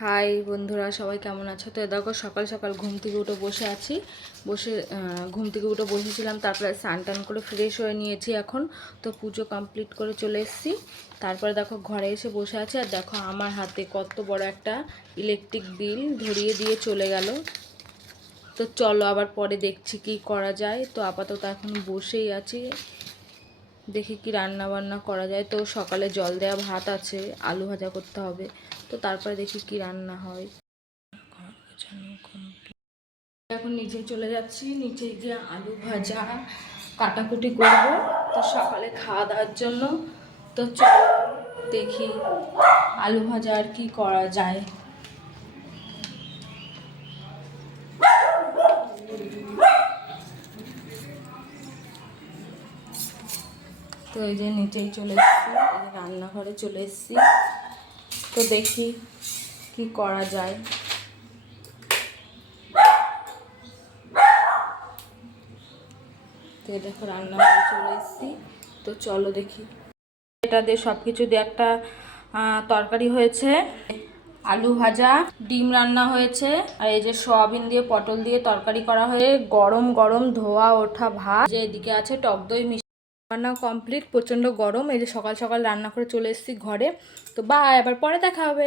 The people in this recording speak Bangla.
হাই বন্ধুরা, সবাই কেমন আছো? তো দেখো সকাল সকাল ঘুম থেকে উঠে বসে আছি। ঘুম থেকে উঠে বসেছিলাম, তারপরে স্নান টান করে ফ্রেশ হয়ে নিয়েছি এখন। তো পুজো কমপ্লিট করে চলে এসেছি। তারপরে দেখো ঘরে এসে বসে আছি, আর দেখো আমার হাতে কত বড় একটা ইলেকট্রিক বিল ধরিয়ে দিয়ে চলে গেল। তো চলো আবার পরে দেখছি কি করা যায়। তো আপাতত এখন বসেই আছি, দেখি কি রান্না বান্না করা যায়। তো সকালে জল দেওয়া ভাত আছে, আলু ভাজা করতে হবে। তো তারপরে দেখি কি রান্না হয়। এখন নিচে চলে যাচ্ছি, নিচে গিয়ে আলু ভাজা কাটাকুটি করব তো সকালে খাওয়া দাওয়ার জন্য। তো চলো দেখি আলু ভাজা আর কি করা যায়। তো এই যে নিচেই চলে এসেছি, এই যে রান্নাঘরে চলে এসেছি। তো দেখি কি করা যায়। তো দেখো রান্নাঘরে চলে এসেছি। তো চলো দেখি। এটা দিয়ে সব কিছু দিয়ে একটা তরকারি হয়েছে, আলু ভাজা, ডিম রান্না হয়েছে, আর এই যে সয়াবিন দিয়ে পটল দিয়ে তরকারি করা হয়ে গরম গরম ধোয়া ওঠা ভাত। যে এদিকে আছে টক দই মিষ্টি। রান্না কমপ্লিট, প্রচণ্ড গরম। এই যে সকাল সকাল রান্না করে চলে এসেছি ঘরে। তো বাই, আবার পরে দেখা হবে।